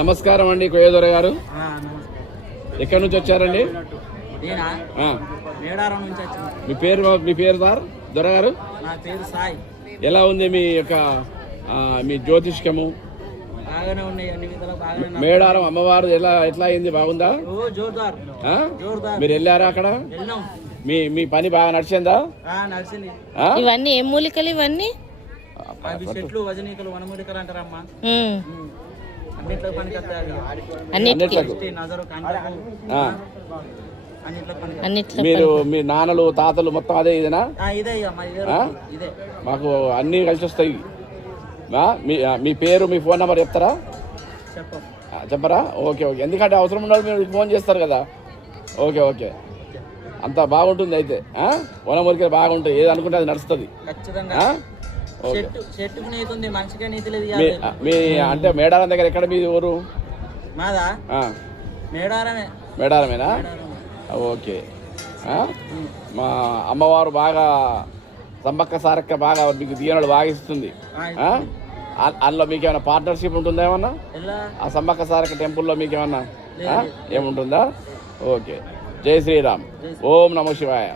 నమస్కారం అండి కోయదొర గారు. ఎక్కడి నుంచి వచ్చారండి? మీ పేరు సార్ దొర గారు? ఎలా ఉంది మీ యొక్క మీ జ్యోతిష్కము? మేడారం అమ్మవారు ఎట్లా అయింది? బాగుందా? మీరు వెళ్ళారా అక్కడ? మీ పని బాగా నడిచిందా? ఇవన్నీ ఏం మూలికలు? ఇవన్నీ చెట్లు వజనీకలు వనమూలికలు అంటారమ్మా. మీరు మీ నాన్నలు తాతలు మొత్తం అదే ఇదేనా? మాకు అన్ని కలిసి వస్తాయి. మీ పేరు మీ ఫోన్ నెంబర్ చెప్తారా? చెప్పరా? Okay okay. ఎందుకంటే అవసరం ఉన్నది మీరు ఫోన్ చేస్తారు కదా. Okay okay. అంతా బాగుంటుంది అయితే. వనమూలికలు బాగుంటాయి, ఏది అనుకుంటే అది నడుస్తుంది. మీ అంటే మేడారం దగ్గర ఎక్కడ మీ ఊరు? మేడారమేనా? ఓకే. మా అమ్మవారు బాగా సంపక్క సారక్క బాగా మీకు దీవెనలు బాగా ఇస్తుంది. అందులో మీకు ఏమైనా పార్ట్నర్షిప్ ఉంటుందా ఏమన్నా? ఆ సంపక్క సారక్క టెంపుల్లో మీకు ఏమన్నా ఏముంటుందా? ఓకే. జై శ్రీరామ్. ఓం నమో శివాయ.